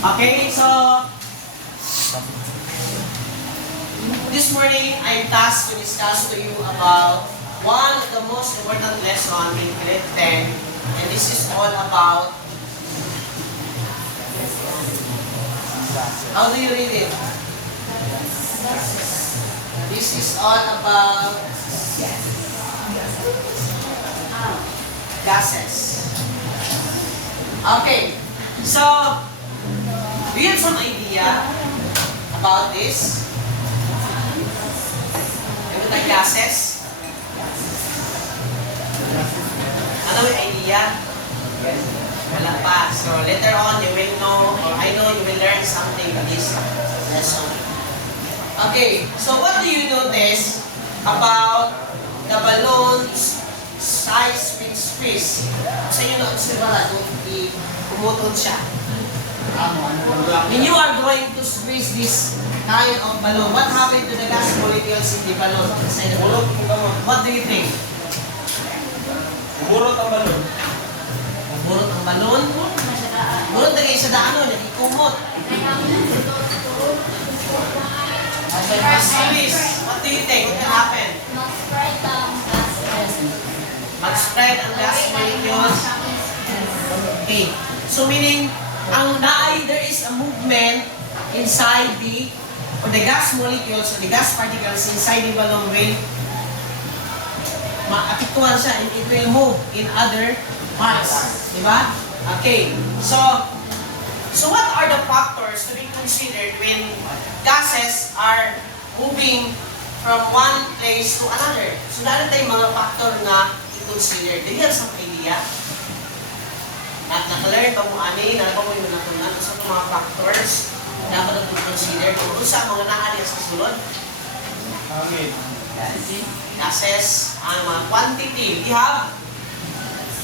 Okay, so this morning I'm tasked to discuss to you about one of the most important lesson in grade 10, and this is all about, how do you read it? This is all about gases. Okay, so do you have some idea about this? About the gases? Ano yung idea? Wala pa. So later on you will know, or I know you will learn something in this lesson. Okay, so what do you notice about the balloon's size with squeeze? Sa inyo na-observe kung pumutol siya. When you are going to squeeze this kind of balloon, what happened to the gas molecules in the balloon? What do you think? Umurot ang balon. Umurot ang balloon? Umurot na kayo sa daanon, nagkikumot. Squeeze, what do you think? What can happen? Mag-spread ang gas molecules. Okay. So meaning, there is a movement inside the gas molecules or the gas particles inside the balloon will maapektuhan siya and it will move in other parts. Diba? Okay. So what are the factors to be considered when gases are moving from one place to another? So dahil tayong mga factor na i-consider. Do you have some idea? Naka-learn pa mo ani, nalapa mo yung natunan sa mga factors na dapat na consider kung sa mga naali sa sulod. Hangin. Gases, ang mga quantity. We have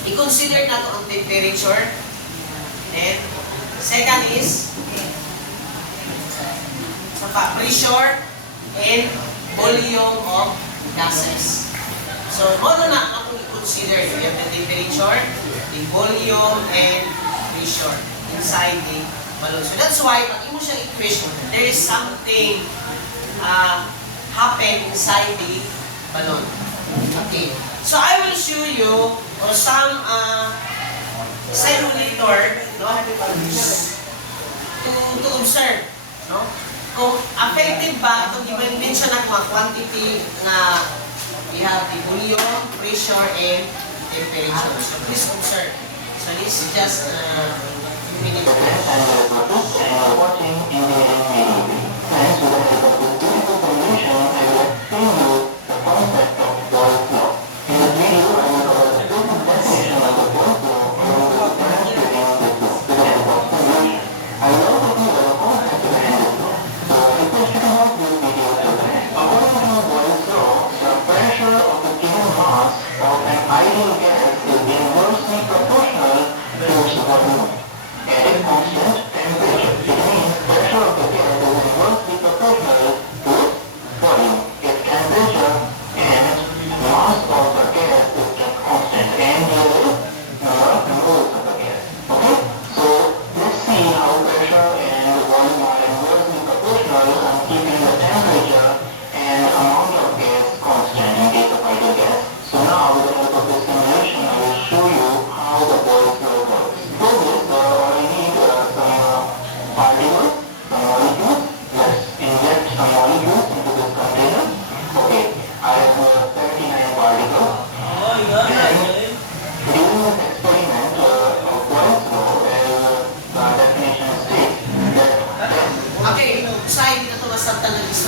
i-consider na ito ang temperature. And second is pressure and volume of gases. So, ano na akong i-consider? You have the temperature, the volume, and pressure inside the balloon. So that's why, pag imo siyang equation, there is something happen inside the balloon. Okay. So I will show you or some simulator, no, to observe, no, kung effective ba itong i-mention ng mga quantity na we have the volume, pressure, and temperature. So please observe. So this is just minute.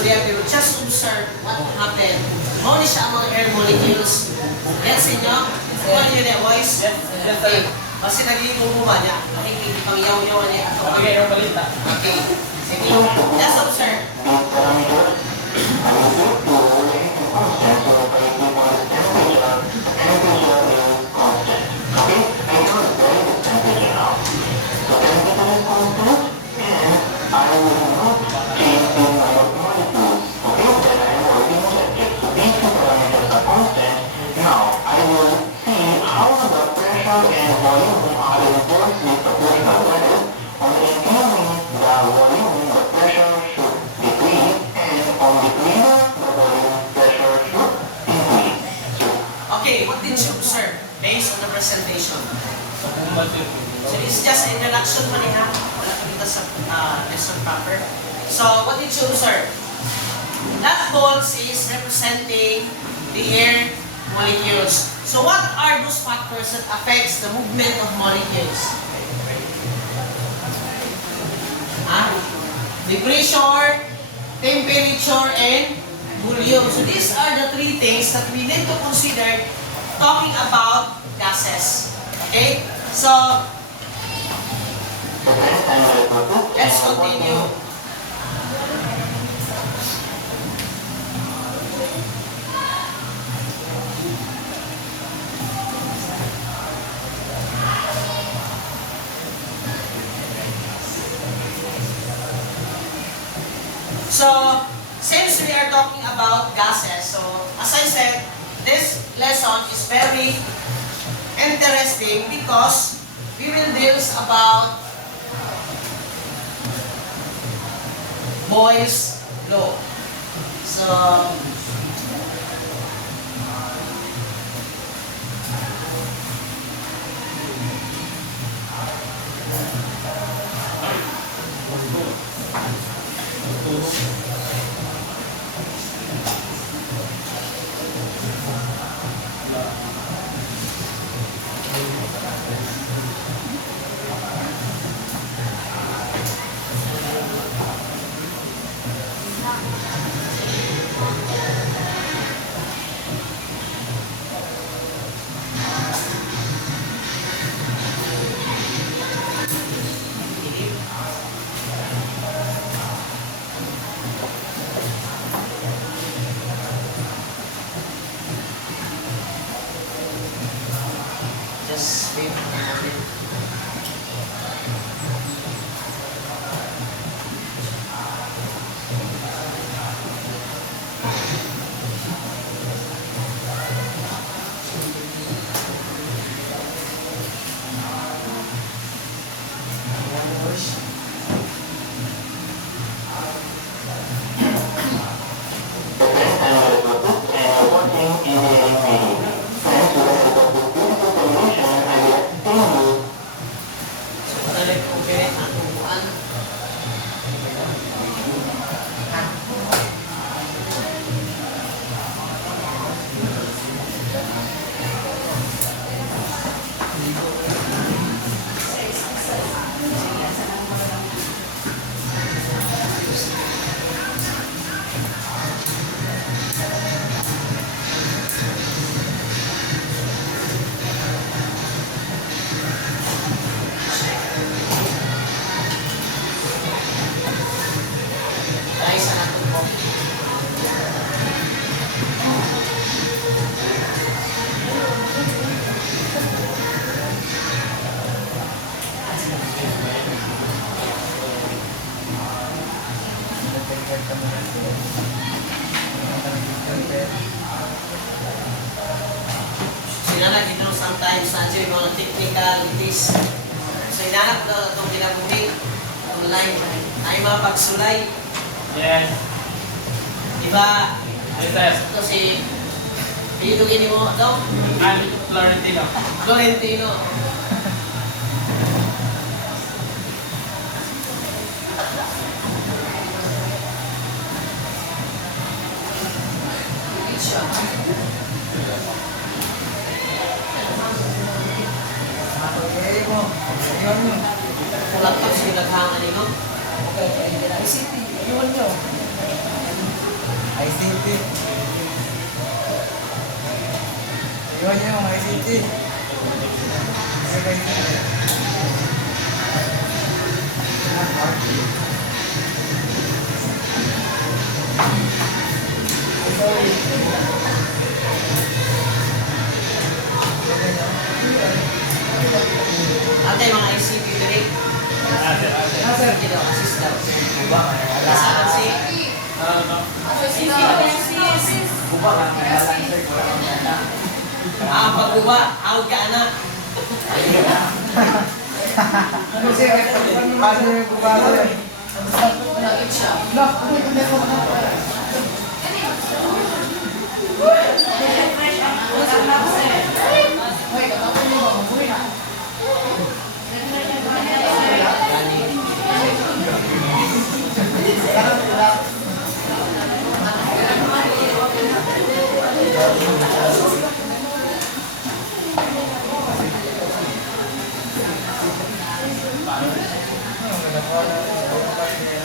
Pero just observe what happened. Muna siya ang mga air molecules. Yan sa inyo. Kuha niyo na voice. Okay. Kasi nagiging umuha niya. Nakikita pang yaw-yawan niya. Okay, ang balita. Okay. Sige. Just observe. pressure and volume are inversely proportional. That is, on the incoming correction pa niya. Wala pa dito sa lesson proper. So, what did you observe? That balls is representing the air molecules. So, what are those factors that affects the movement of molecules? The pressure, temperature, and volume. So, these are the three things that we need to consider talking about gases. Okay? So, let's continue. So, since we are talking about gases, so as I said, this lesson is very interesting because we will deal about Boyle's law. So, just wait for a moment. Sinanag ito sometimes na yung mga technicalities. So inanap ko itong ginabuhi online. Ay mga pagsulay. Yes. Diba? Yes, yes. Ito si dito gini mo ito? Florentino. Florentino. Laptop sa naghangan nito. ICT, iwan nyo. ICT. Iwan nyo mga ICT. Ate, mga ICP direct. Sir. Dito, assist daw. Buba ka na. Saan si? Buba ka na. Pagbuba, out ka anak. Ano siya? Paano yung buba ka na? Lock, ano yung meron ka na? Hoy, kapag mo, mabuhay na. yung nagagawa natin sa buong kasi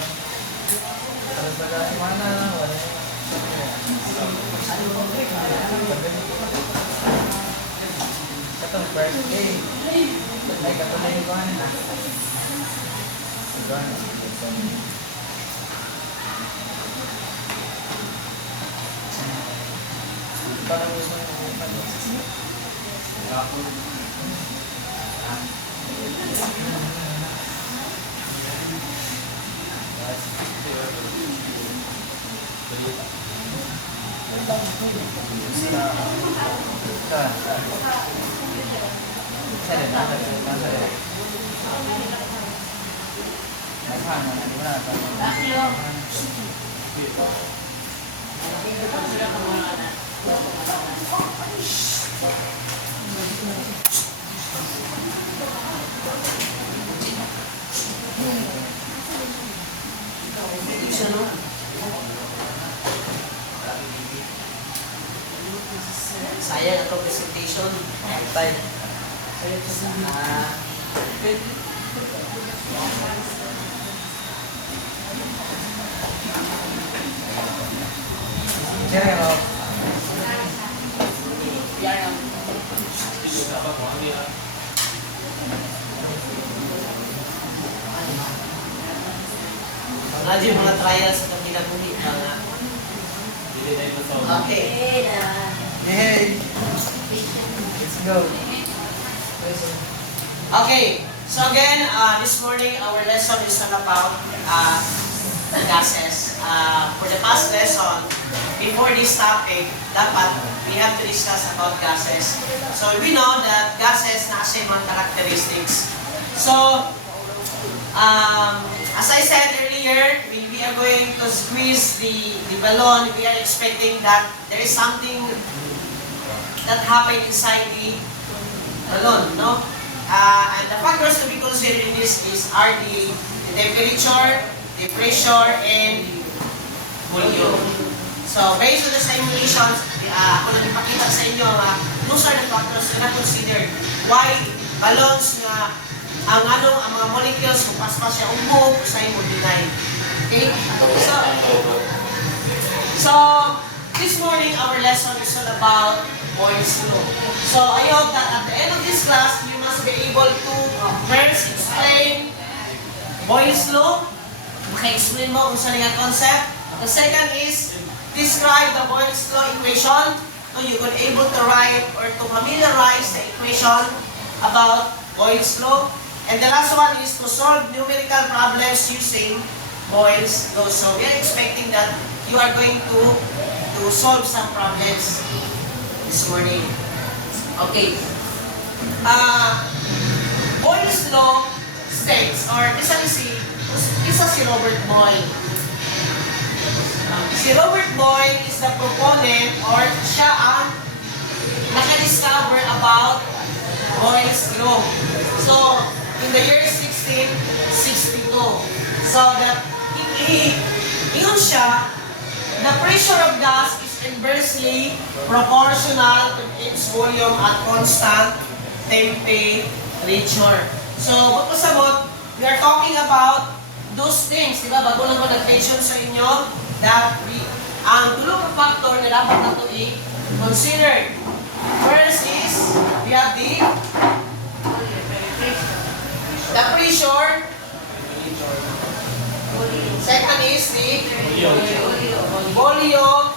alas na lang mana wala katong birthday ay katong yung kuhan na parang gusto nyo kuhan Siya, no? Sayang ang presentation. Bye. Jerry, oh. Lagi yung mga trials sa kinabuhi. Mga... Okay. Hey, let's go. Okay. So again, this morning our lesson is all about gases. For the past lesson, before this topic, dapat we have to discuss about gases. So we know that gases na siya mga characteristics. So, as I said earlier, we are going to squeeze the balloon. We are expecting that there is something that happened inside the balloon, no? And the factors to be considered in this are the temperature, the pressure, and volume. So, based on the simulations, ako nagpakita sa inyo, those are the factors na considered. Why balloons nga ang mga molecules kung paspas siya umove sa imo deny. Okay? So this morning our lesson is all about Boyle's law. So I hope that at the end of this class you must be able to first explain Boyle's law. Maka-explain mo kung saan nga concept. The second is describe the Boyle's law equation. So you could able to write or to familiarize the equation about Boyle's law. And the last one is to solve numerical problems using Boyle's law. So we are expecting that you are going to solve some problems this morning. Okay. Boyle's law states, or isa si Robert Boyle. Si Robert Boyle is the proponent or siya ang naka-discover about Boyle's law. So, in the year 1662. So that ingon siya, the pressure of gas is inversely proportional to its volume at constant temperature. So, what pasabot, we are talking about those things, di ba? Bago lang ko nag-mention sa inyo that ang tulong factor na dapat nato i-consider. First is, we have the pressure. Second is the volume.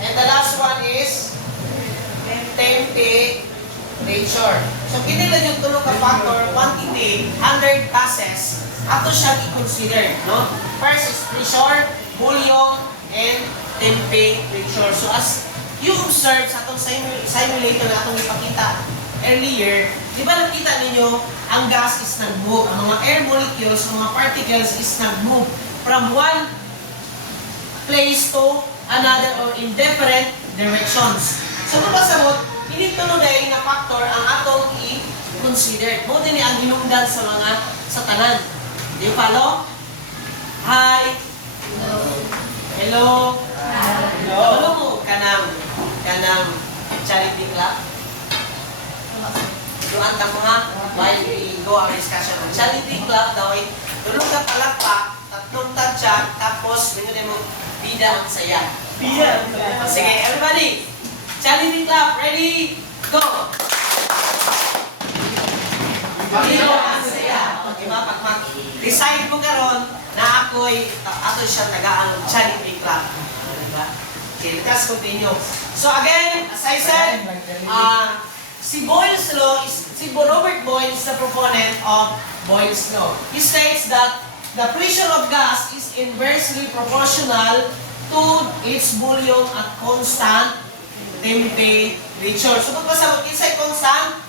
And the last one is temperature. So, kinilan yung tulong ka factor, quantity, 100 gases, ato siya i-consider, no? First is pressure, volume, and temperature. So, as you observe sa atong simulator na atong ipakita earlier, di ba nakita ninyo, ang gas is nag-move. Ang mga air molecules, ang mga particles is nag-move from one place to another or in different directions. So, kung pasabot, hindi ito na factor ang atong i-consider. Mo din ang hinungdan sa mga sa tanan. Do you follow? Hi! Hello! Hello mo, kanang charity club. Doon ka mo ha, while we go our discussion. Charity club daw ay tulong ka palakpak, tatlong tadyak, tapos minunay mo, bida ang saya. Sige, everybody. Challenging clap. Ready? Go! Bida ang saya. Okay ba? Pag mag-decide mo karon na ato siya tagaan challenging clap. Diba? Okay, let's continue. So again, as I said, si Boyle's law si Robert Boyle is the proponent of Boyle's law. He states that the pressure of gas is inversely proportional to its volume at constant temperature. So pagpasabot kinsay constant?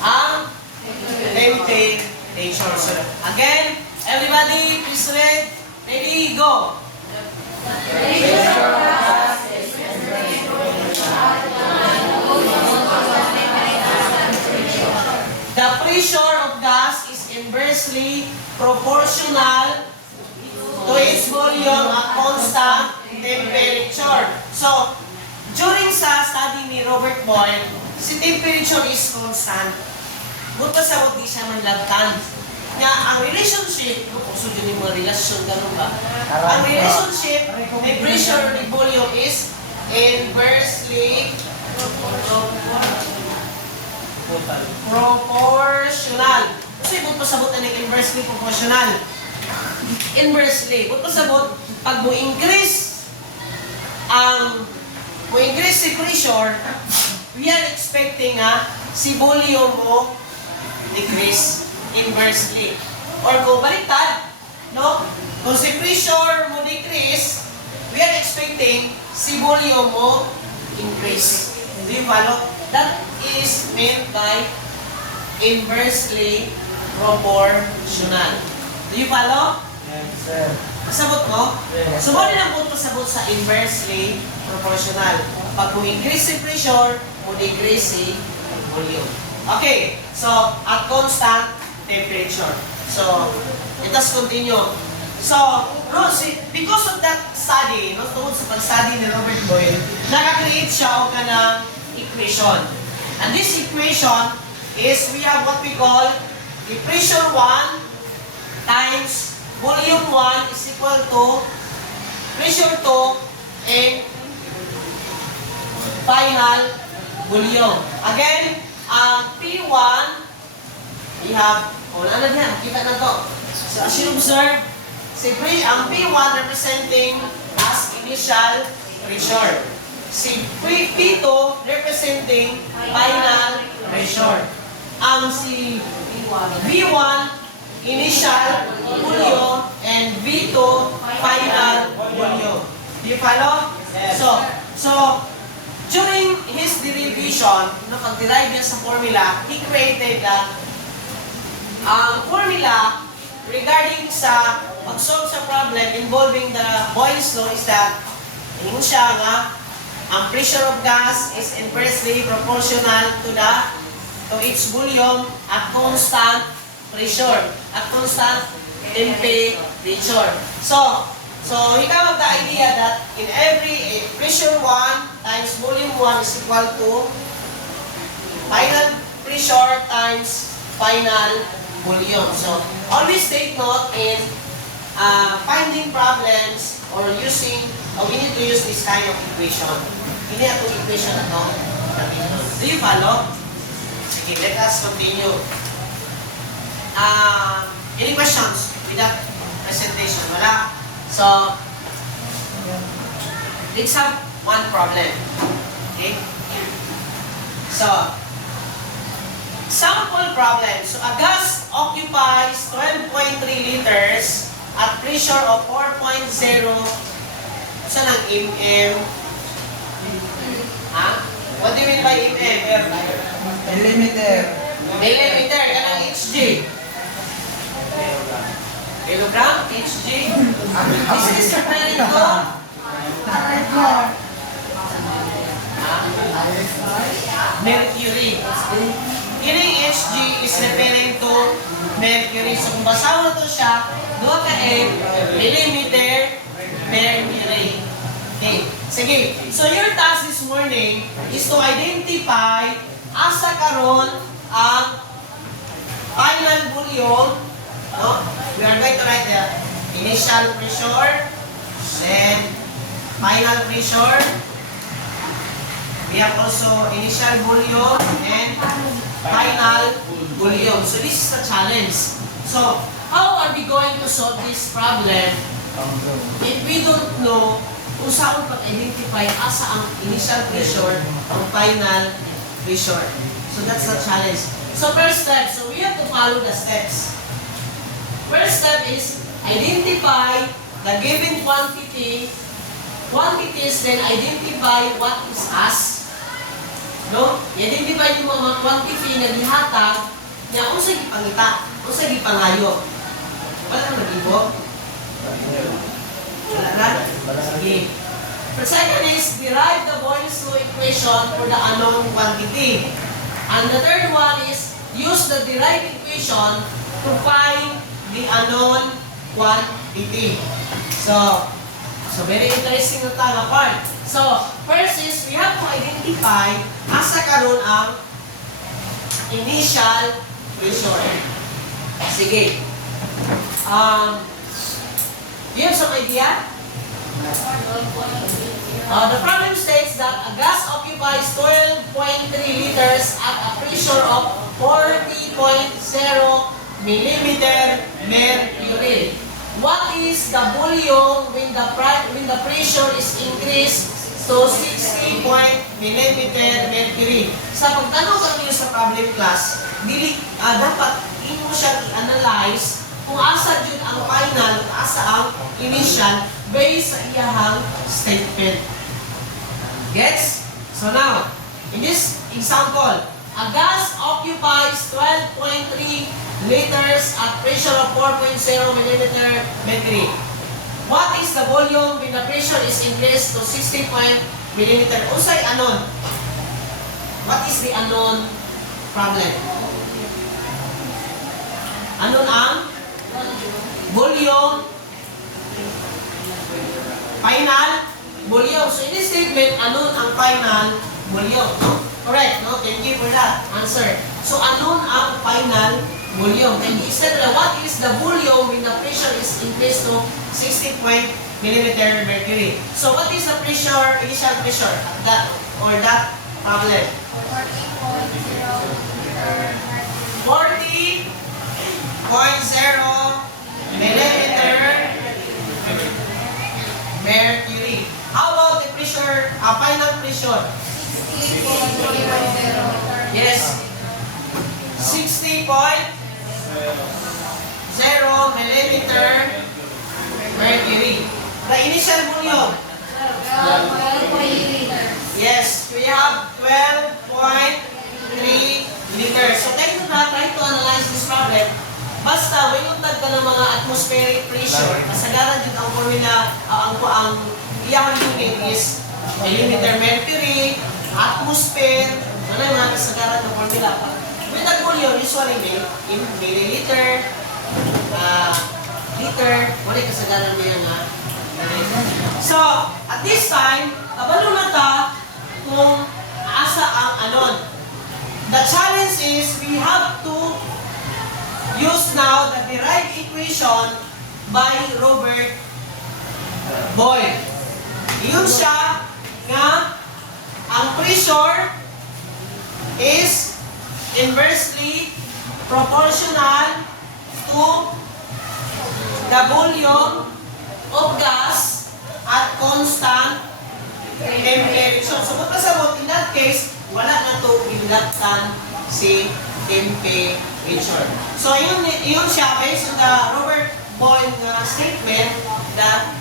Ang temperature. So again, everybody please read. Ready, go! The pressure of gas is inversely proportional to its volume at constant temperature. So, during sa study ni Robert Boyle, si temperature is constant. Buto sa di siya manlabtan. Nga, ang relationship, kung yun yung mga relasyon, ganun ba? Ang relationship ni pressure ni volume is inversely proportional. Kasi ibut pasabot na ng inversely proportional. Inversely, ibut pasabot, pag mo increase si pressure, we are expecting si volume mo decrease inversely. Or kung baliktad, no? Kung si pressure mo decrease, we are expecting si volume mo increase. Do you follow? That is meant by inversely proportional. Do you follow? Yes, sir. Kasabot mo? Yes. So, mo din ang punto sabot sa inversely proportional. Pag mo increase si pressure, mo decrease si volume. Okay, so at constant temperature. So, let us continue. So, because of that study, tungkol sa pag-study ni Robert Boyle, naka-create siya o kanang equation. And this equation is, we have what we call the pressure 1 times volume 1 is equal to pressure 2 and final volume. Again, P1, we have, wala na yan, kita na to. So as you observe, ang P1 representing as initial pressure. Si P2 representing final pressure. Ang si V1 initial volume and V2 final volume. Do you follow? So during his derivation, pag-derive niya sa formula, he created that ang formula regarding sa pag-solve sa problem involving the Boyle's law is that ingon siya nga ang pressure of gas is inversely proportional to its volume at constant pressure, at constant temperature. So you come up the idea that in every pressure 1 times volume 1 is equal to final pressure times final volume. So always take note in finding problems or we need to use this kind of equation. Hindi itong equation na ito. Do you follow? Sige, let us continue. Any questions with that presentation? Wala? So, let's have one problem. Okay? So, sample problem. So, a gas occupies 12.3 liters at pressure of 4.0. Saan ang mm? Ha? What do you mean by mm? Millimeter. Millimeter. Yan ang HG. Kilogram? HG? This is referring to mercury. Kining HG is referring to mercury. So kung basaw na to siya, 2 ka millimeter mercury. Okay. Sige. So your task this morning is to identify asa karon ang final volume No? We are going to write the initial pressure, then final pressure. We have also initial volume and final volume. So this is the challenge. So how are we going to solve this problem if we don't know kung saan pag-identify asa ang initial pressure ang final pressure? So that's the challenge. So first step, so we have to follow the steps. First step is identify the given quantities, then identify what is as. No? I-identify yung mga quantity na dihatag na kung sa gipangita, kung sa gipangayo. Wala nang nag-ibo? Wala na? Sige. The second is derive the Boyle's law equation for the unknown quantity. And the third one is use the derived equation to find the unknown quantity. So very interesting na tanga part. So, first is we have to identify asa karon ang initial pressure. Sige. You have some idea? The problem states that a gas occupies 12.3 liters at a pressure of 40.0 millimeter mercury. What is the volume when the pressure is increased to 60 millimeter mercury? Sa pagtanong kami sa problem class, dapat imo siya i-analyze kung asa jud ang final, asa ang initial based sa iyahang statement. Gets? So now, in this example, a gas occupies 12.3 liters at pressure of 4.0 millimeter mercury. What is the volume when the pressure is increased to 60 millimeter? Usay anon. What is the unknown problem? Anon ang volume, final volume. So in this statement, anon ang final volume. No? Correct, no? Thank you for that answer. So anon ang final volume. And he said, what is the volume when the pressure is increased to 60 millimeter mercury? So what is the pressure, initial pressure at that problem? 40.0 millimeter mercury. How about the pressure, final pressure? Yes. 60.0 millimeter mercury. The initial volume? Yes, we have 12.3 liters. So try to analyze this problem. Basta, when yung tag ka ng mga atmospheric pressure, kasagaran dito ang formula, ang iyang unit is millimeter mercury, atmosphere, ano yung mga kasagaran ng formula. With the volume, usually in milliliter, liter, wala kasagaran niya na. So, at this time, kabalo na ta kung asa ang anon. The challenge is we have to use now the derived equation by Robert Boyle. Iyon siya nga ang pressure is inversely proportional to the volume of gas at constant temperature. So, magpasabot, in that case, wala na to ilatan si temperature. So, yun siya, based on the Robert Boyle statement that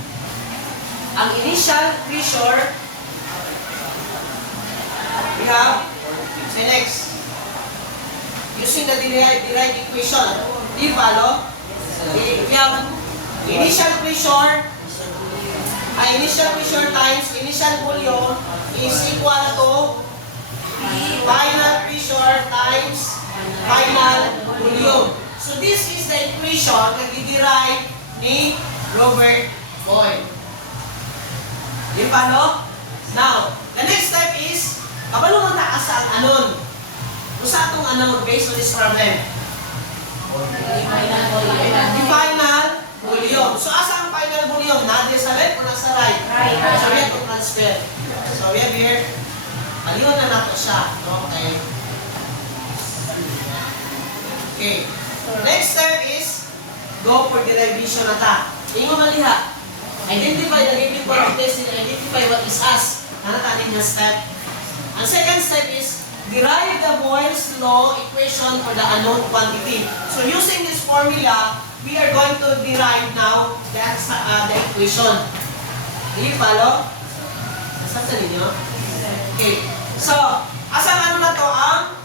ang initial pressure, we have, say next, using the derived equation. Do you follow? We have initial pressure times initial volume is equal to final pressure times final volume. So this is the equation na i-derive ni Robert Boyle. Di ba, no? Now, the next step is, kabalo ang taas ang anon. Kung sa atong anon based on this problem? o nasa right? So we have to transfer. So we have here, aliwan na nato siya. Okay. Okay. Next step is, go for derivation na ta. Ingo maliha. Identify the given quantities and identify what is us. Ano tanin nga step? Ang second step is, derive the Boyle's law equation for the unknown quantity. So using this formula, we are going to derive now the equation. Do you follow? Nasaan sa ninyo? Okay. So, asang ano na to ang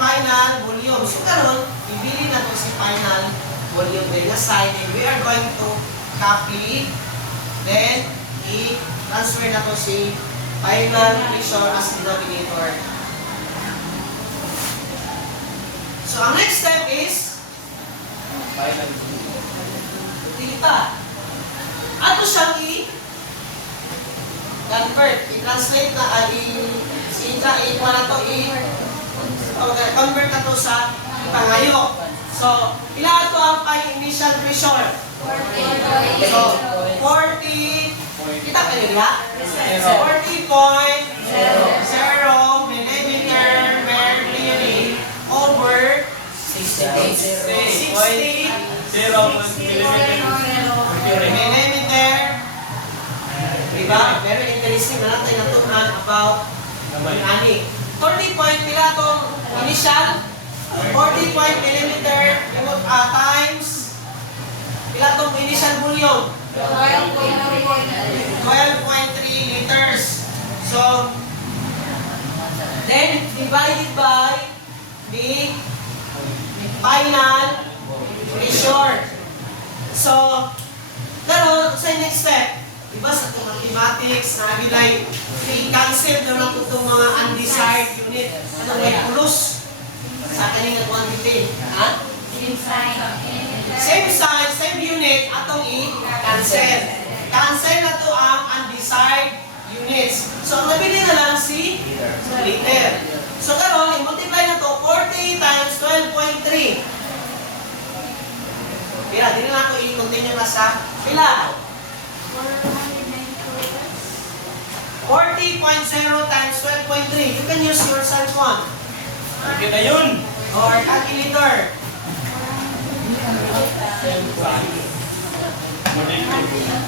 final volume. So karon, ibili na to si final volume din na side and we are going to copy then i-transfer na to si final equation as denominator. So ang next step is dili pa. Ato siyang i-convert, i-translate na i-convert na to sa pangayo. So, ilan ito ang initial pressure? 40. So, 40, kita ka nila? 40.0 millimeter mercury over 60 millimeter. Diba? Very interesting na natin natunan about ani. 40 point pila itong initial 40 point millimeter times pila itong initial volume 12.3 liters. So then divided by the final pressure. So karon sa next step, diba sa itong mathematics, nabilay, i-cancel na lang itong mga undesired unit. Ano may pulos sa kaninga quantity. Ha? Same sign, same unit, atong i-cancel. Cancel na to ang undesired units. So, ang nabili na lang si liter. So, karon i-multiply na to 40 times 12.3. Pila, din na ako i-continue na sa pila. 40.0 times 12.3. You can use your cell phone. Okay na yun. Or calculator.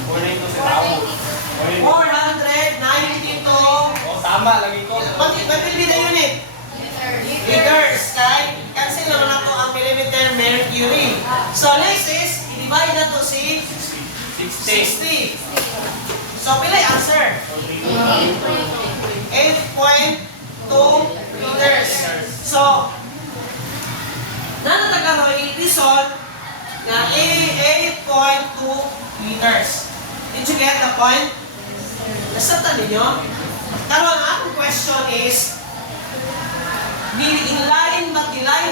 Morning to sa tao. 492. Oh, tama, lagi ko. What will be the unit? Liters. Right? Cancel naman na to ang millimeter mercury. So next is, i-divide na to si 60. So pila yung answer? 8.2 liters. So, nanatagaro i-result na 8.2 liters. Did you get the point? Nasabtan ninyo? Karon ang akong question is, dilain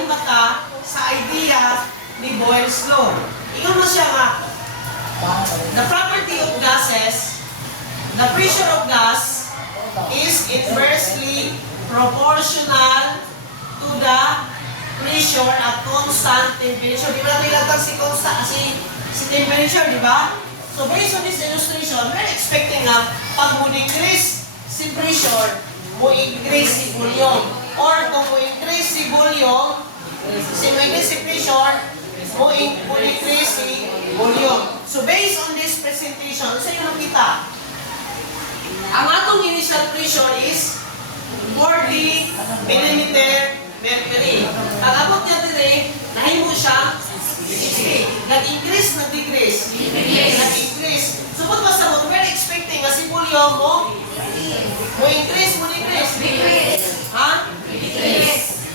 ba ka sa idea ni Boyle's law? Ingon mo siya nga, the property of gases, the pressure of gas is inversely proportional to the pressure at constant temperature. Di ba natin ilatag si temperature, di ba? So based on this illustration, we're expecting na pag mo-decrease si pressure, mo-increase si volume. Or kung mo-increase si volume, mo-increase si pressure, mo-decrease si volume. So based on this presentation, sa inyo nakita, ang atong initial pressure is 40 millimeter mercury. Ang abot niya today, nahimo siya 60. Nag-increase, nag-decrease? Nag-increase. So kung masabot, we're expecting na si volume mo increase, mo decrease? Ha?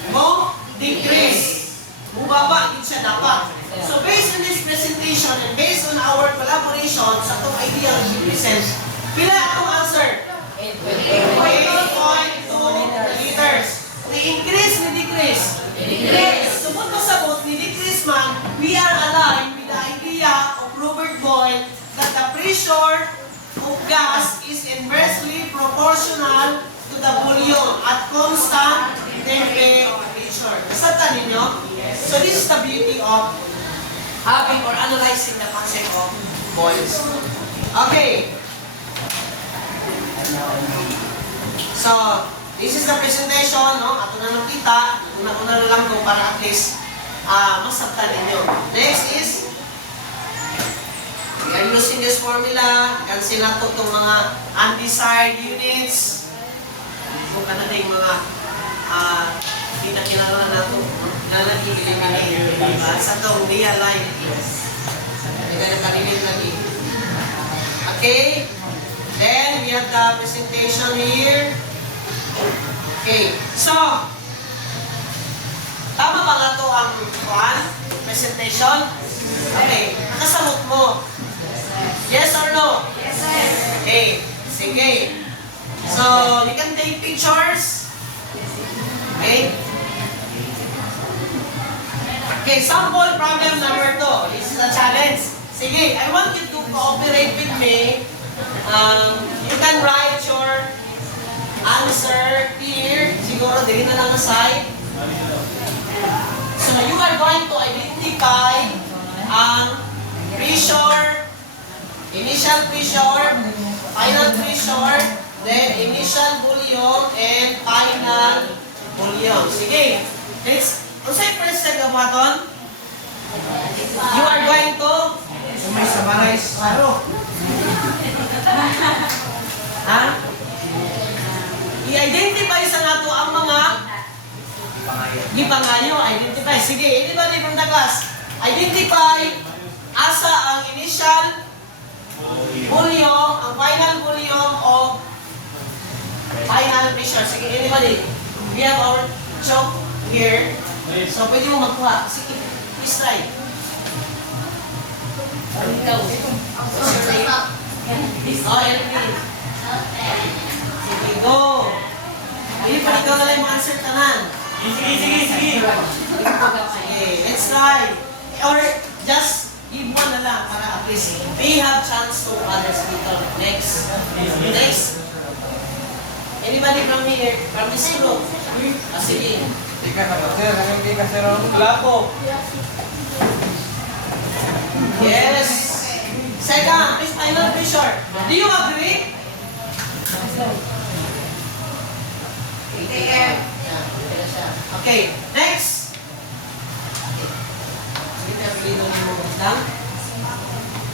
Mo decrease. Bubaba, hindi siya dapat. So based on this presentation and based on our collaboration sa itong idea ng represent, pila atong answer? 8.2 liters. Ni-increase, ni-decrease? Decrease. So kung masabot, ni-decrease man, we are aligned with the idea of Robert Boyle that the pressure of gas is inversely proportional to the volume at constant temperature. Nasabtan ninyo? So this is the beauty of having or analyzing the concept of boils. Okay. So, this is the presentation, no? Ato na nakita. Una-una na lang ko para at least masabtan ninyo. Next is, we are using this formula. Cancel na to itong mga undesired units. Kung ano na yung mga hindi na kinalaman na ito. Na nag-eliminate. Diba? Sa itong real line. Hindi ka nakalilit lagi. Okay? Then, we have the presentation here. Okay. So, tama ba nga ito ang presentation? Okay. Nakasamot mo. Yes or no? Yes, sir. Okay. Sige. So, you can take pictures. Okay? Okay, sample problem number 2. This is a challenge. Sige, I want you to cooperate with me. You can write your answer here. Siguro, dili na lang ang side. So, you are going to identify ang pressure, initial pressure, final pressure, then initial volume, and final volume. Sige. Next, unsay present ang button? You are going to May summarize. Saro. ha? I-identify sa nato ang mga gipangayo. Identify. Sige, anybody from the class? Identify asa ang initial volume, ang final volume of final pressure. Sige, anybody? We have our chalk here. So, pwede mo magkuha. Sige, please try. Ikaw. What's your name? Oh, Elvin. Sige, go. Hindi pa ikaw na lang yung answer tanan. Sige. Okay, let's try. Or just give one na lang para at least we have chance to others dito. Next. Next. Anybody from here? From this group? Sige. Hindi ka na, sir. Hindi ka, sir. Wala po. Yes. Second, please final pressure. Do you agree? Okay, next.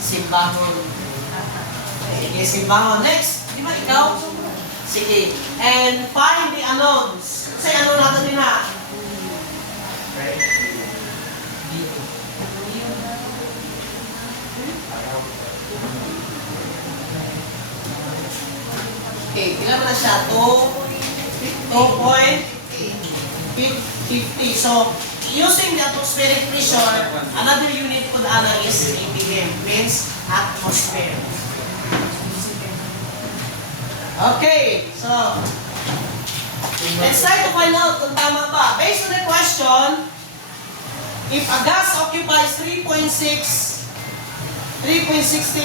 Simbahon. Sige, simbahon. Next. Di ba ikaw? Sige. And find the anodes. Say ano natin din na? Okay, ilan na siya? 2.50. So, using the atmospheric pressure, another unit po na is APM, means atmosphere. Okay, so, let's try to find out kung tama ba. Based on the question, if a gas occupies 3.60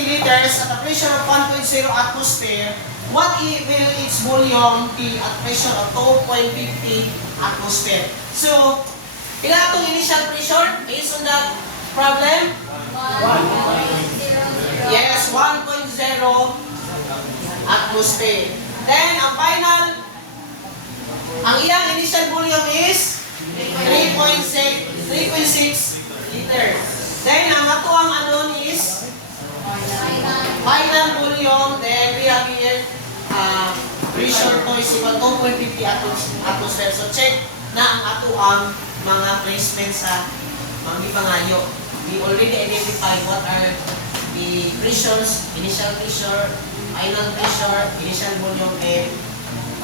liters at a pressure of 1.0 atmosphere, what will its volume be at pressure of 2.50 atmosphere? So, ilan itong initial pressure based on the problem? Yes, 1.0 atmosphere. Then, ang final, ang iyang initial volume is 3.6 liters. Then, ang ato ang anon is final volume. Then, we have here pressure to is equal 2.50 atmosphere. So, check na ang ato ang mga placement sa mga gipangayo. We already identified what are the pressures, initial pressure, final pressure, initial volume, and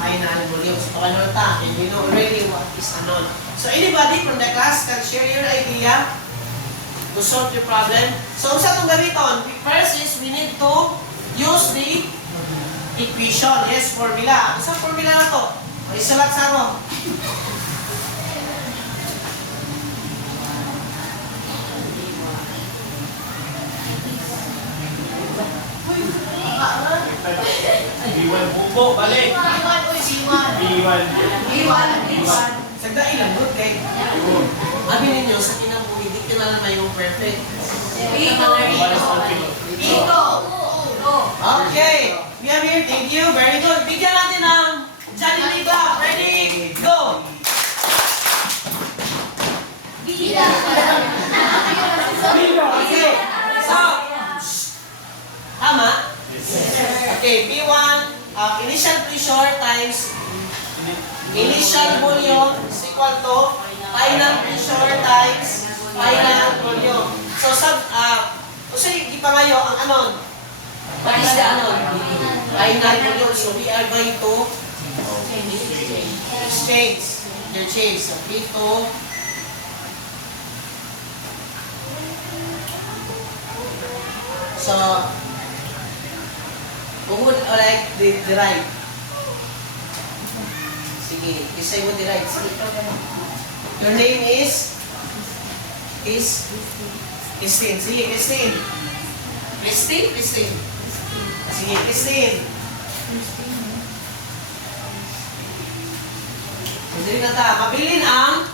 final volume. So, ano ta? And we know already what is anon. So, anybody from the class can share your idea to solve your problem. So, sa itong gamiton, first is we need to use the equation. Yes, formula. Isang formula na to. O, isulat sa ano? B1 bubo, balik. B1. Sagda ilang good kay. Abi ninyo, sa kinabuhi, di kinala na yung perfect. Okay, we are here. Thank you. Very good. Bigyan natin ng Johnny Clap. Ready? Go! Okay. So, tama? Okay, P1, initial pressure times initial volume is equal to final pressure times final volume. So, kasi ipangayo ang anon. What is the anon? Final volume. So, we are going to interchange. So, P2, so, who would like the right? Sige, isay mo the right. Sige. Your name is? Christine. Sige, Christine. Christine. Sige, Christine. Hindi na ta. Mabilin ang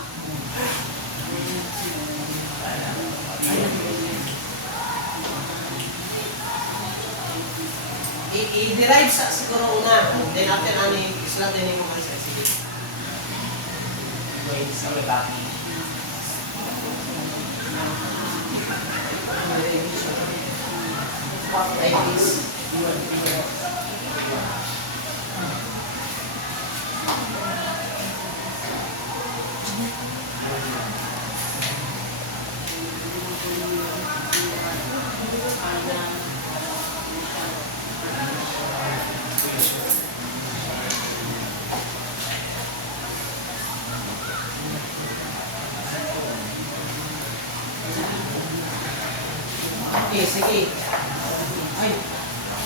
i-derive sa siguro una. Then after ani, isla din mo kasi sige. Wait, sorry back. Like this. Okay, sige. Ay,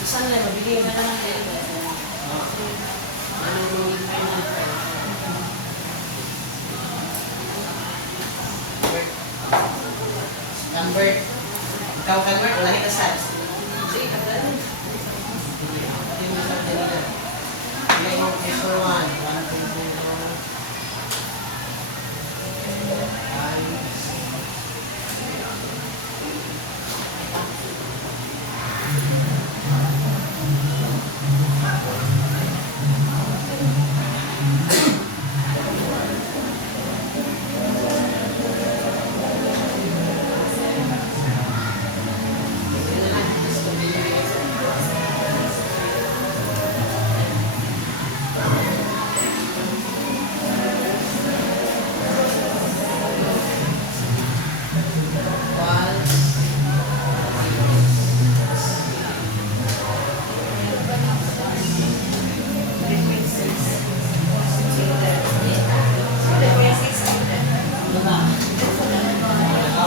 saan na mabili? Convert. Ikaw convert, wala ni kasal. Sige, kapalan. Ilay mo, pressure 1. 1.0.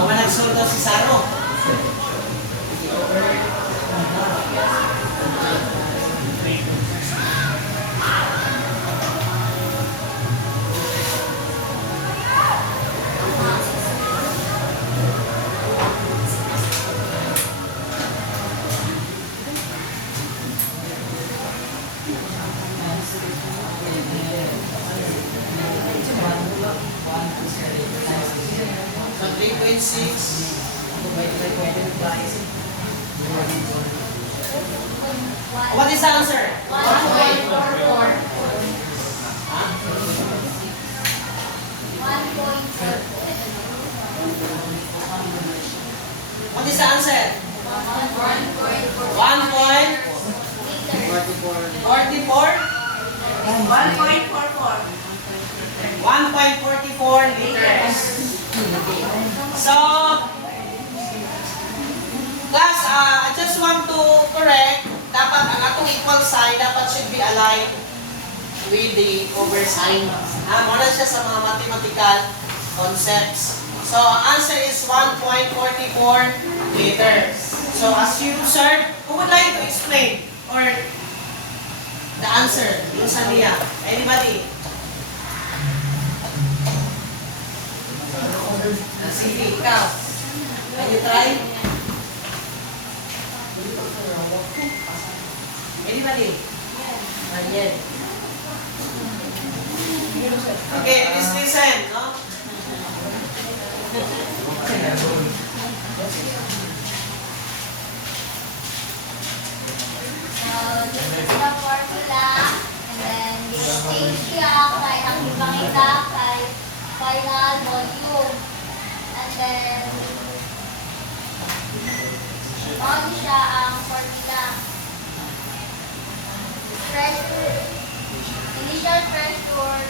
Walang soldo si Saro. So 3.6 divided by 25. What is the answer? 1.44. What is the answer? 1.44 liters. So, class, I just want to correct, dapat ang atong equal sign, dapat should be aligned with the over sign. Muna siya sa mga mathematical concepts. So, ang answer is 1.44 liters. So, as you observe, who would like to explain or the answer? Yung sa niya. Anybody? Sige, ikaw. Can you try? Anybody? Yes. Okay, please listen, no? change siya kay ang ipakita kay final volume. And then, on siya ang formula. Pressure, initial pressure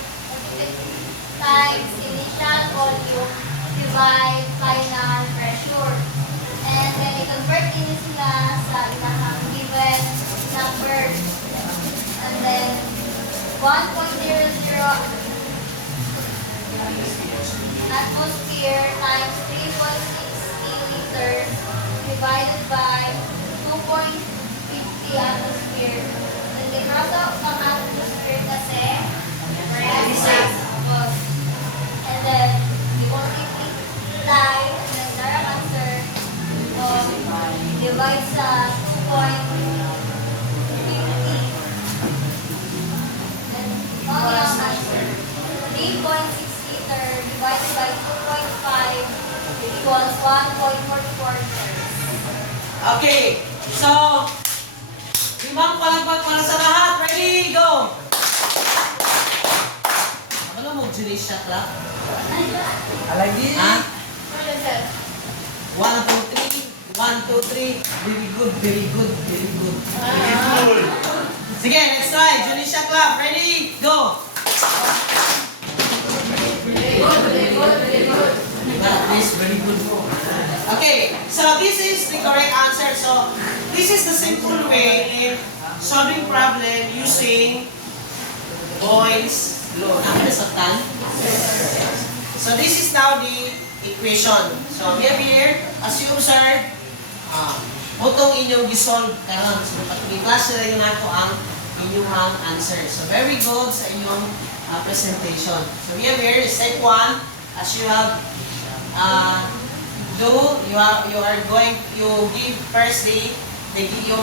times initial volume divide final pressure. And then, i-convert din sila sa ilang given number. And then, 1.00 atmosphere times 3.60 liters divided by 2.50 atmosphere. And then, product ng atmosphere kasi, and then, we will multiply, and then, direct answer, divide sa 2.50. And ang answer, 3.6 liter divided by 2.5 equals 1.44 liters. Okay, so, 5 palagpag para sa lahat. Ready, go! Ano mo, Julie shot lang? Alagi. Ha? 1, 2, 3. 1, 2, 3. Very good, very good, very good. Sige, let's try. Julie shot lang. Ready, go! This very good. Okay, so this is the correct answer. So this is the simple way in solving problem using Boyle's law. Nakakasaktan? So this is now the equation. So we have here, as you observe, mutong inyong gisolve karon. So pag-class na yun nato ang inyong answer. So very good sa inyong presentation. So we have here step 1, as you have you are going, you give first you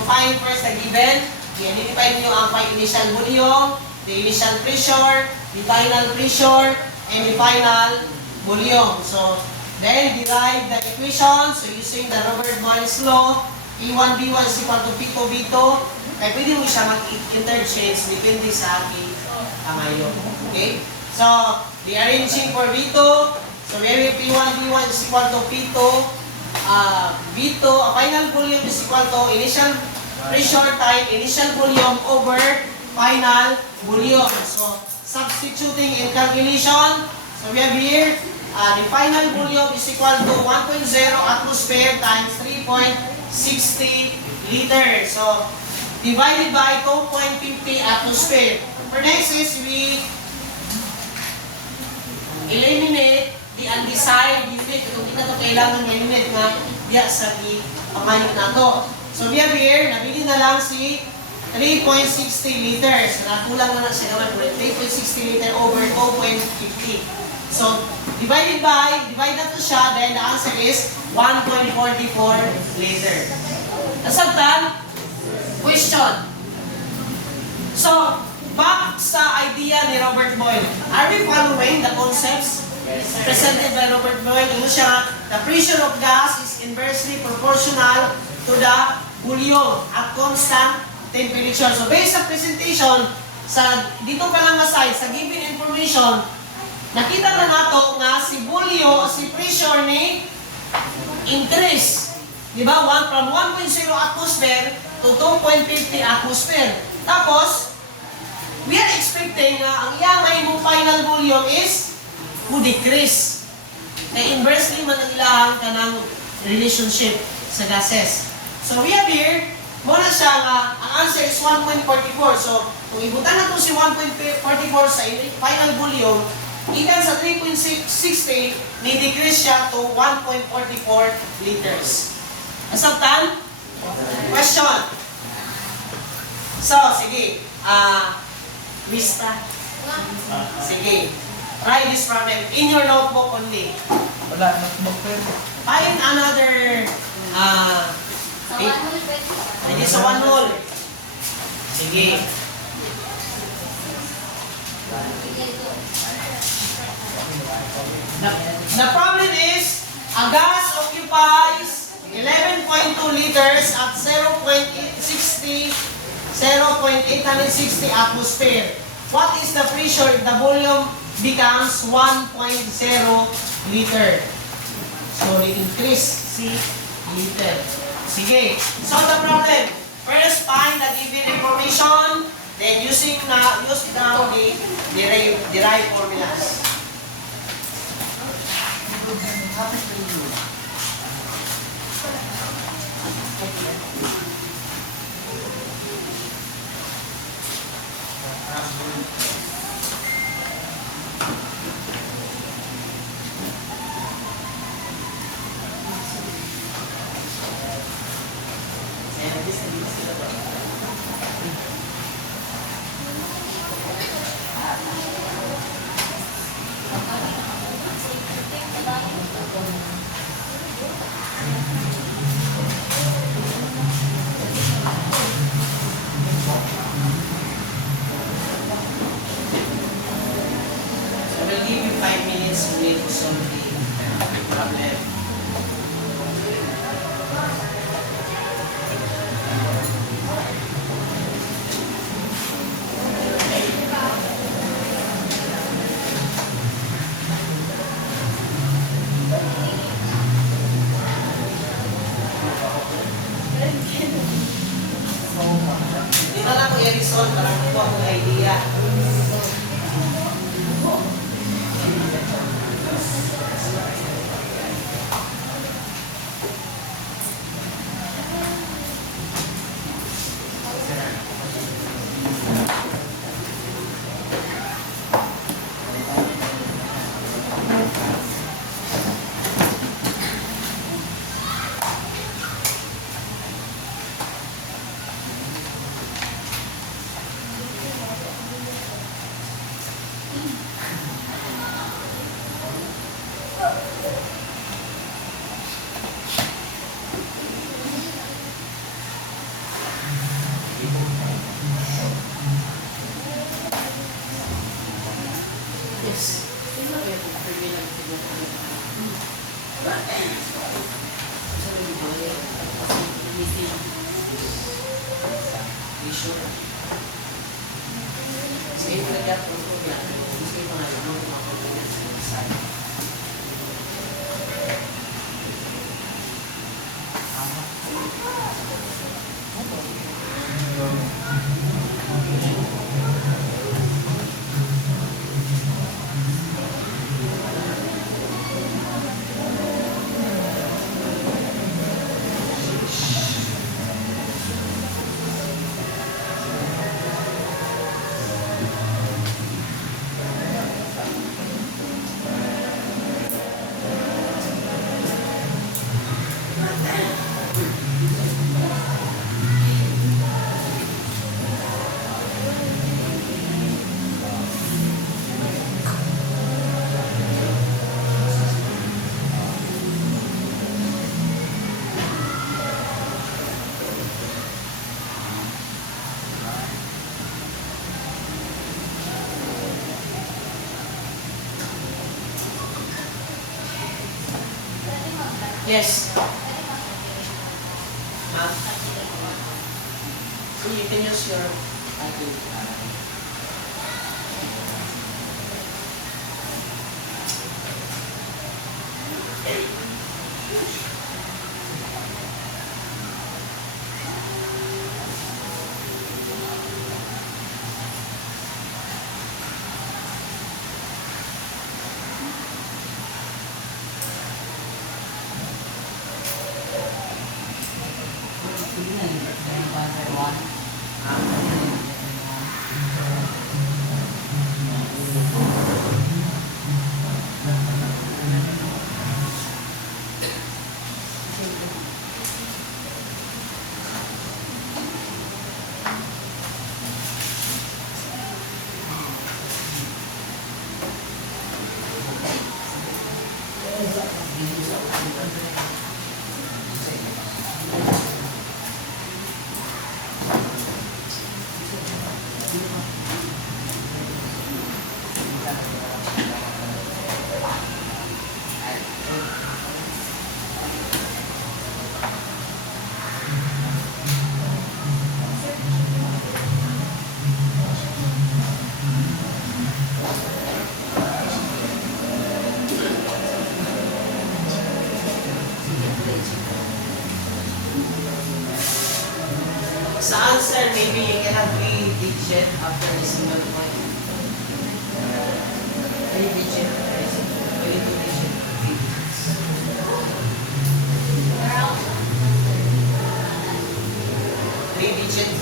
find first the given, i-identify niyo ang initial volume, the initial pressure, the final pressure, and the final volume. So then derive the equation. So using the Robert Boyle's law, E1B1 is equal to P2V2. Kaya pwede mo siya mag-interchange depende sa aking pangayon. Okay? So, rearranging for V2. So, we have P1V1 is equal to P2. V2, final volume is equal to initial pressure times initial volume over final volume. So, substituting in calculation. So, we have here, the final volume is equal to 1.0 atmosphere times 3.60 liters. So, divided by 2.50 atmosphere. For next is we eliminate the undesired unit. Kung hindi na ito kailangan ng unit nga diya sa pangayon na ito. So we have here, nabili na lang si 3.60 liters. Nakulang na lang siya naman po. 3.60 liter over 2.50. So, divide na ito siya, then the answer is 1.44 liter. Nasagtan? Question. So, back sa idea ni Robert Boyle. Are we following the concepts presented by Robert Boyle? Ano siya? The pressure of gas is inversely proportional to the volume at constant temperature. So, based sa presentation, dito pa lang aside, sa given information, nakita na nato nga si volume, si pressure ni increase. Diba? From 1.0 atmosphere to 2.50 atmosphere. Tapos, we are expecting na ang iyamay mong final volume is to decrease. Na inversely man ang ilahan ka ng relationship sa gases. So, we have here, muna siya nga, ang answer is 1.44. So, kung ibutan na ito si 1.44 sa final volume, ikan sa 3.60, ni-decrease siya to 1.44 liters. Nasabtan? Question. So, sige. Vista. Sige. Try this problem in your notebook only. Wala na smoker. Find another Sa 120. hindi sa one hole. Sige. The problem is, a gas occupies 11.2 liters at 0.860 atmosphere. what is the pressure if the volume becomes 1.0 liter? So, increase C liter. Sige. Solve the problem. First, find the given information. Then, use the derived formulas. So, we'll give you 5 minutes to need to solve the problem. Di na lang ko i-resolve para kuha ko idea. Yes. Yes. Ma'am? So you can use your Sa answer, maybe you can have 3 digit after the single point. 3 digit. Only 2 digit. 3 digits.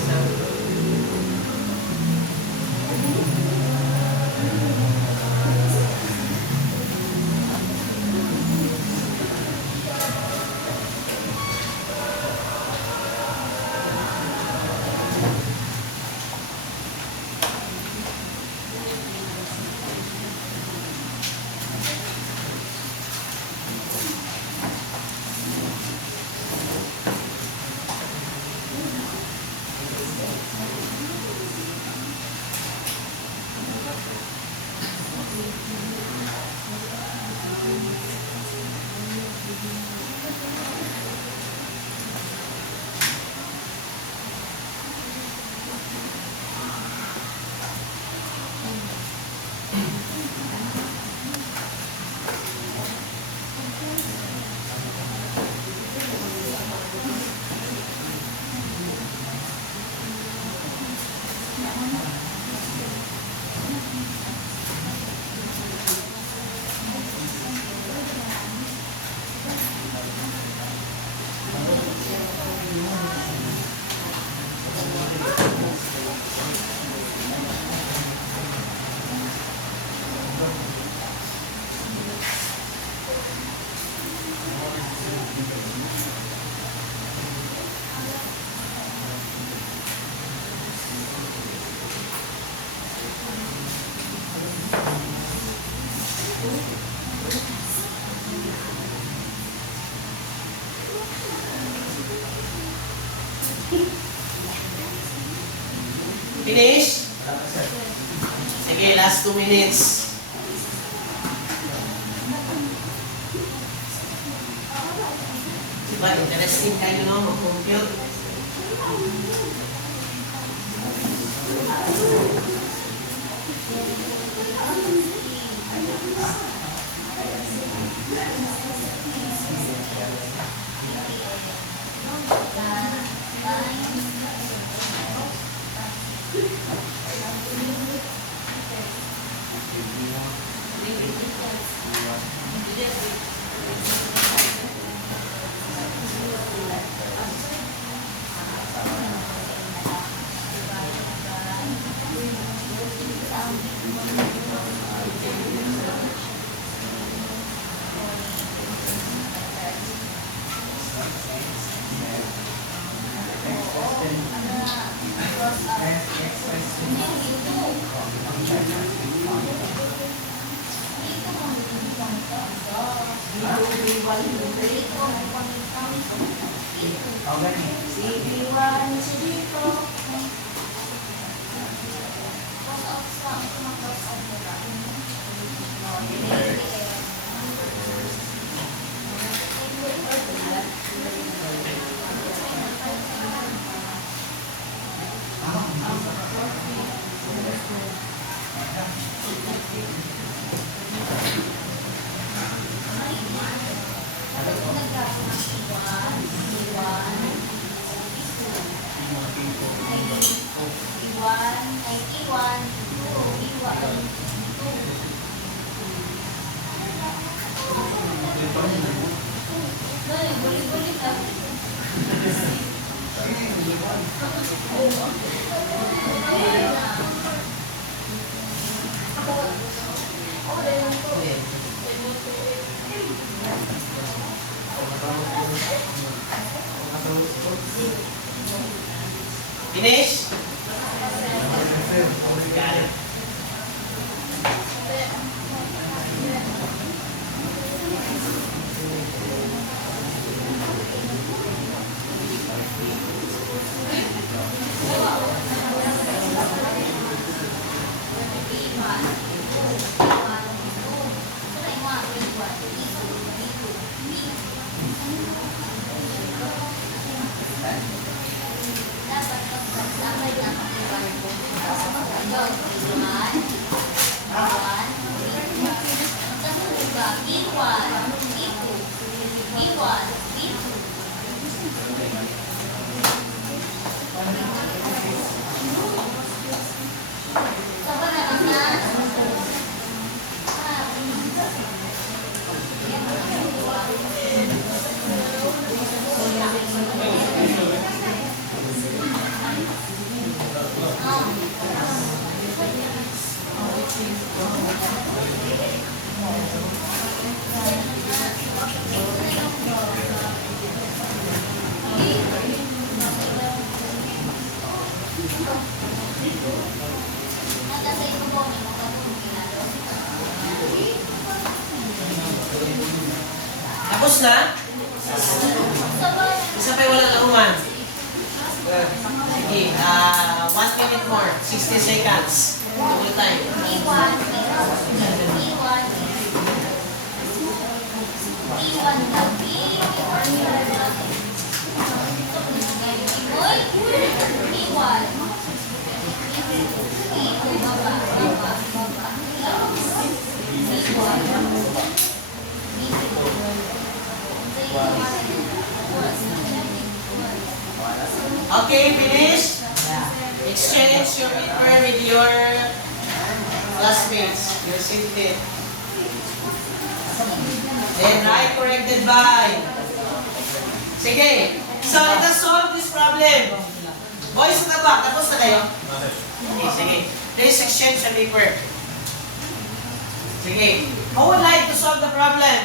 Finish? Sige, last 2 minutes. Diba, interesting kayo, no? Mag-compute. Finish? Got it. Iwan, na? Sabay. Isa pa yung walang lauman. Sige, 1 minute more. 60 seconds. Double time. Iwan. Okay, finish. Exchange your paper with your classmates, your seatmate. Then write corrected by. Sige. So, let us solve this problem. Boys at the back, tapos na kayo? Okay, sige. Please exchange the paper. Sige. Who would like to solve the problem?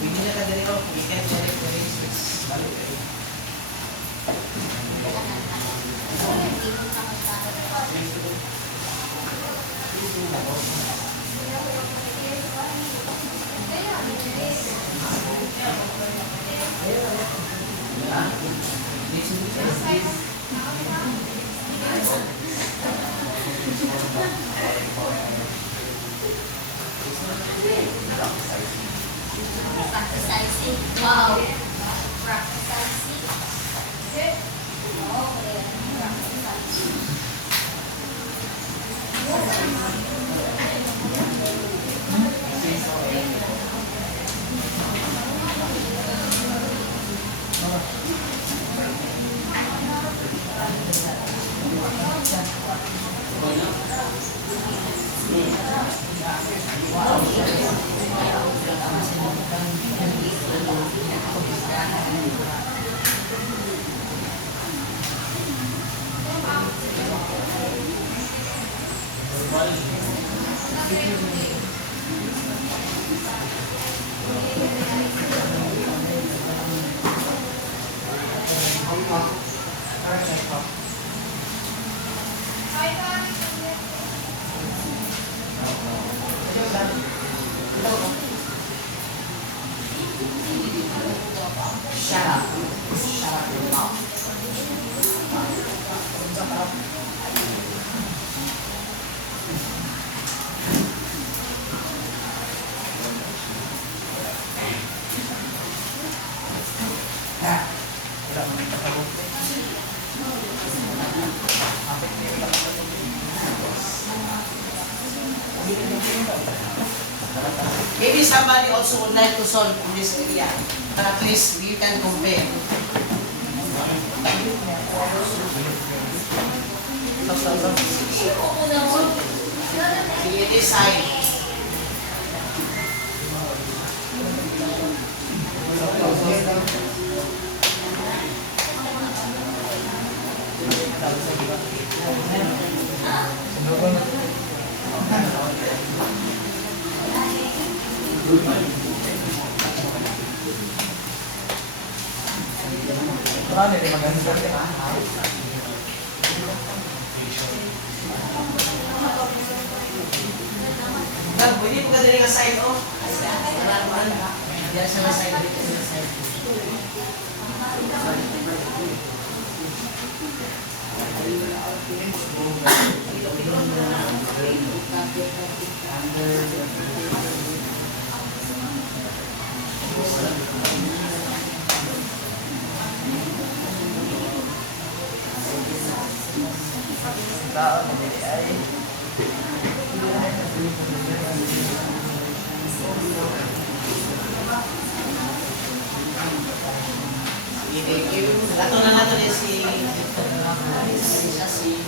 Hindi na kadali ko. We can direct the races. Practicing. Wow. Practicing. Okay. Shut up. Shut up your mouth. Maybe somebody also would like to solve in this area. But at least you can compare. Sige, this side. Ano yung maganda? Gab, pwede po ka din ang side, oh. Diyan sa side, dito sa side. Tao na dili ay Sige, thank you. Lato na nato din si siya si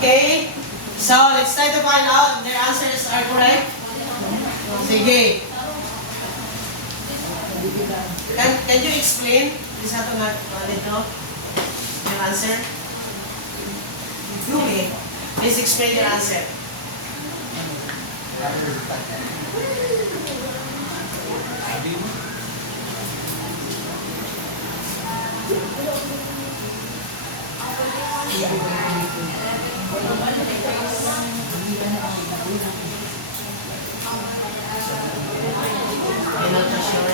Okay? So, let's try to find out if their answers are correct. Sige. Can you explain? Please have to know your answer. Okay. Please explain your answer. I'm not sure.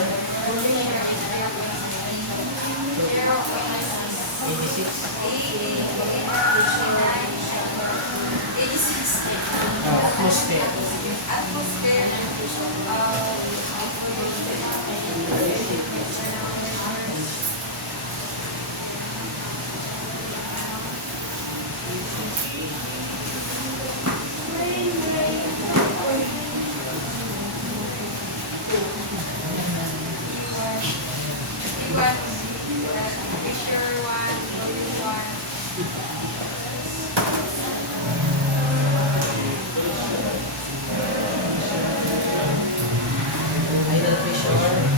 86. Atmosphere. Idle pressure.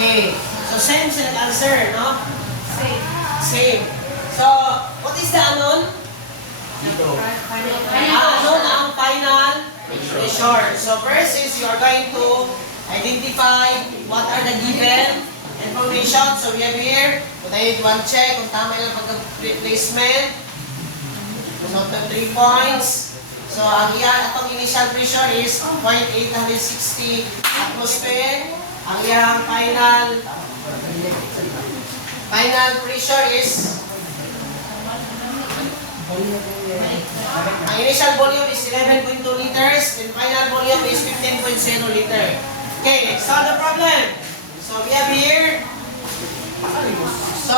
Okay. So same sila answer, no? Same. So, what is the unknown? Unknown ang final pressure. So first is you are going to identify what are the given information. So we have here, kung tayo one check kung tama yung pagka-replacement. So 3 points. So ang atong initial pressure is 0.860 atmosphere. Ang iyang final pressure is ang initial volume is 11.2 liters and final volume is 15.0 liter. Okay, let's solve the problem. So we have here, so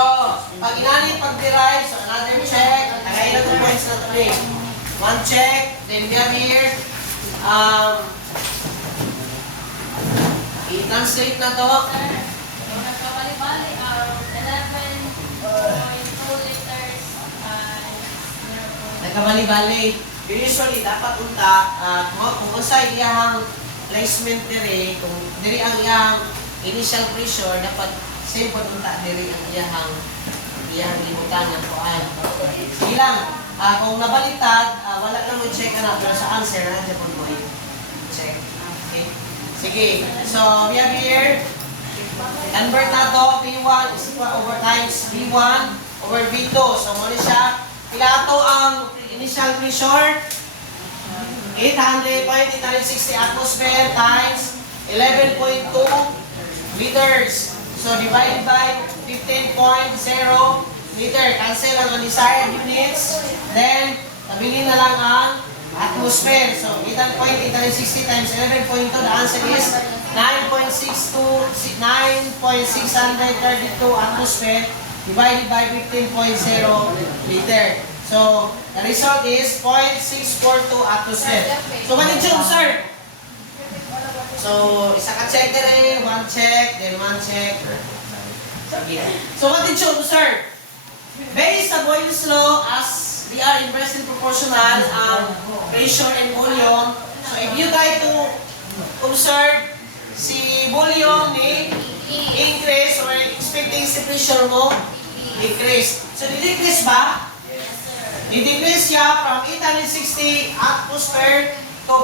pag inalit, pag-derive, so another check, tagay na 2 points na tuloy. One check, then we have here, i-translate na to. Nagkabali-bali, 11.2 liters Nagkabali-bali. Usually, dapat unta, kung sa iyang placement diri, kung diri ang iyang initial pressure, dapat same po unta diri ang iyang limutan ng kuan. Sige lang, kung nabaliktad, wala lang mo check na, pero sa answer, nandiyan po mo check. Okay? Sige, so we have here, convert na to, P1 is equal over times V1 over V2. So muna siya, pilato ang initial pressure, 800.860 atmosphere times 11.2 liters. So divided by 15.0 liter. Cancel ang undesired units. Then, tabili na lang ang atmosphere. So, 8.860 times 11.2, the answer is 9.632 atmosphere divided by 15.0 liter. So, the result is 0.642 atmosphere. So, what did you observe? So, isa ka check rin, one check, then one check. Sige. So, what did you observe? Based sa Boyle's law, as they are inversely proportional, pressure and volume. So, if you try to observe si volume ni increase or expecting si pressure mo, decrease. So, di-decrease ba? Di-decrease siya from 860 atmosphere to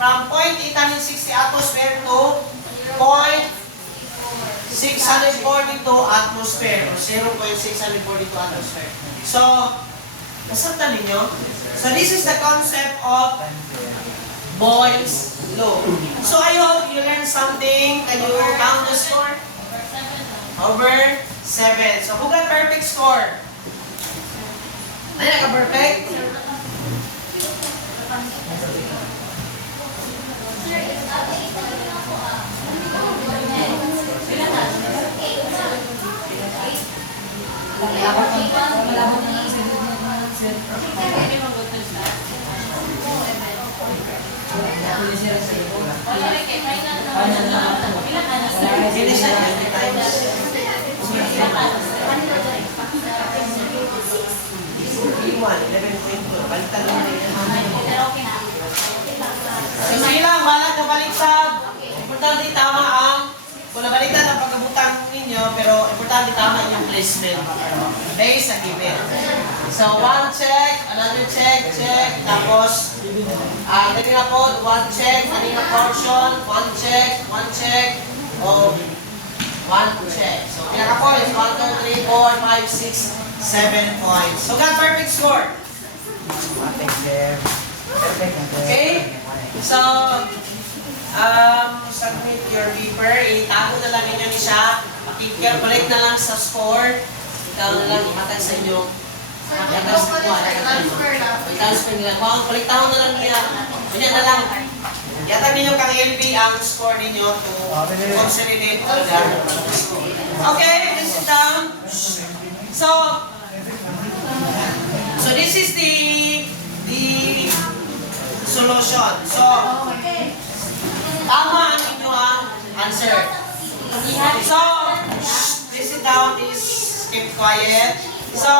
from 0.860 atmosphere to 0.642 atmosphere or 0.642 atmosphere. So, nasabtan ninyo? So, this is the concept of Boyle's law. So, I hope you learned something. Can you count the score? Over 7. So, who got perfect score? Ano naka-perfect? Hindi siya 20 times. 11.2. Baliktad lang din. So, sige lang, balag na baliktad. Importante tama ang, kung nabaliktad ang pagkabutang ninyo, pero importante tama yung placement. Based sa given. So, one check, another check, check, tapos, ganyan na po, one check, kanina portion, one check, o one check. So, pinaka po is 1, 2, 3, 4, 5, 6, 7 points. So, got perfect score. Okay? So, submit your paper. Itago na lang ninyo ni siya. Pakicalculate na lang sa score. Ikaw na lang imatag sa inyo. I-transfer nila. Kulitawan na lang niya. Ganyan na lang. Yatag ninyo kang LB ang score ninyo to consolidate all the okay, please sit down. So this is the solution. So, tama ang inyong answer. So, please sit down, please keep quiet. So,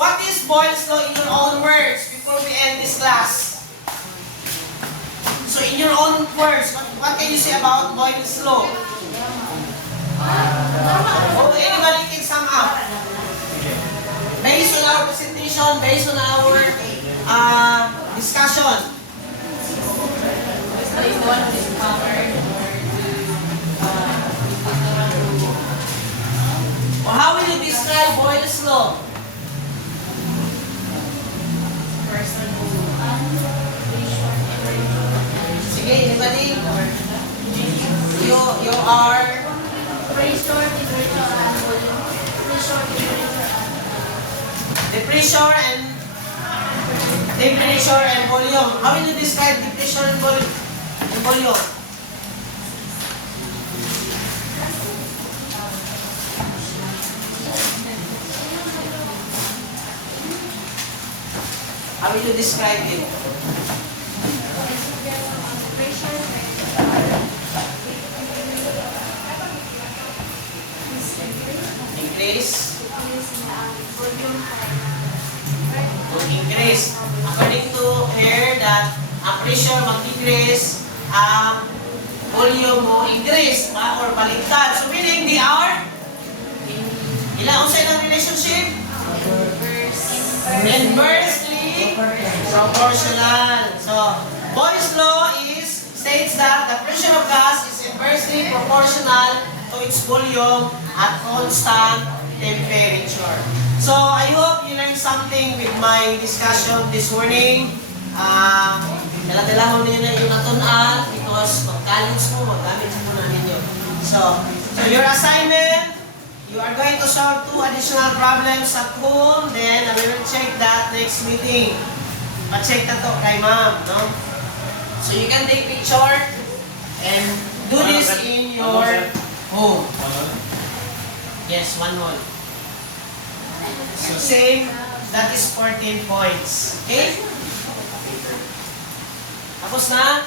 what is Boyle's law in your own words before we end this class? So, in your own words, what can you say about Boyle's law? Oh, anybody can sum up. Based on our presentation, based on our discussion. Or how will you describe Boyle's law? Sige, anybody? You are the pressure and temperature and volume. How will you describe the pressure and volume? How will you describe it? Increase. Increase. According to here that ang pressure mag-decrease, ang volume mo increase or baliktad. So meaning they are ilang usay ng relationship? Inversely proportional. So Boyle's law states that the pressure of gas is inversely proportional to its volume at constant temperature. So I hope you learned something with my discussion this morning. Dala-dalahon niyo na yung natunan because pag-college mo, magamit mo na ninyo. So your assignment, you are going to solve 2 additional problems at home, then I will check that next meeting. Pa-check na to kay ma'am, no? So you can take picture and do this in your home. Yes, 1 whole. So same, that is 14 points. Okay? Tapos na?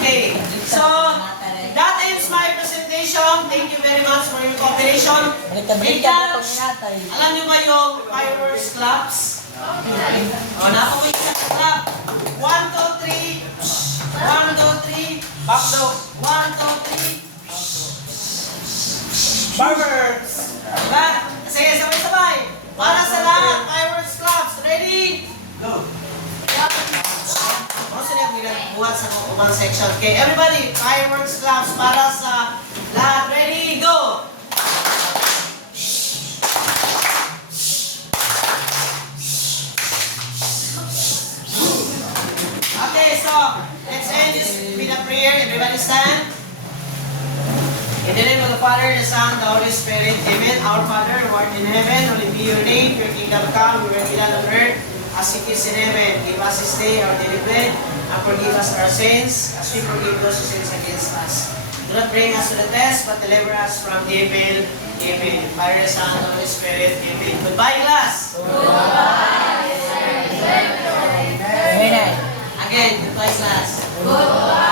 Okay, so that ends my presentation. Thank you very much for your cooperation. Recap, alam niyo ba yung fireworks claps? O, napawin sa clap. 1, 2, 3. 1, 2, 3. Back daw. 1, 2, 3. Fireworks! Diba? Sige, sabay-sabay. Para sa lahat, fireworks claps. Ready? Go! Ano sila yung buhat sa kumang section? Okay, everybody, fireworks claps para sa lahat. Ready? Go! Okay, so let's end this with a prayer. Everybody stand. In the name of the Father, the Son, the Holy Spirit. Amen. Our Father, who art in heaven, hallowed be your name. Your kingdom come, your will be done on earth as it is in heaven. Give us this day our daily bread, and forgive us our sins, as we forgive those who sin against us. Do not bring us to the test, but deliver us from evil. Amen. Father, the Son, the Holy Spirit. Amen. Goodbye, class. Goodbye. Again, goodbye, class. Goodbye.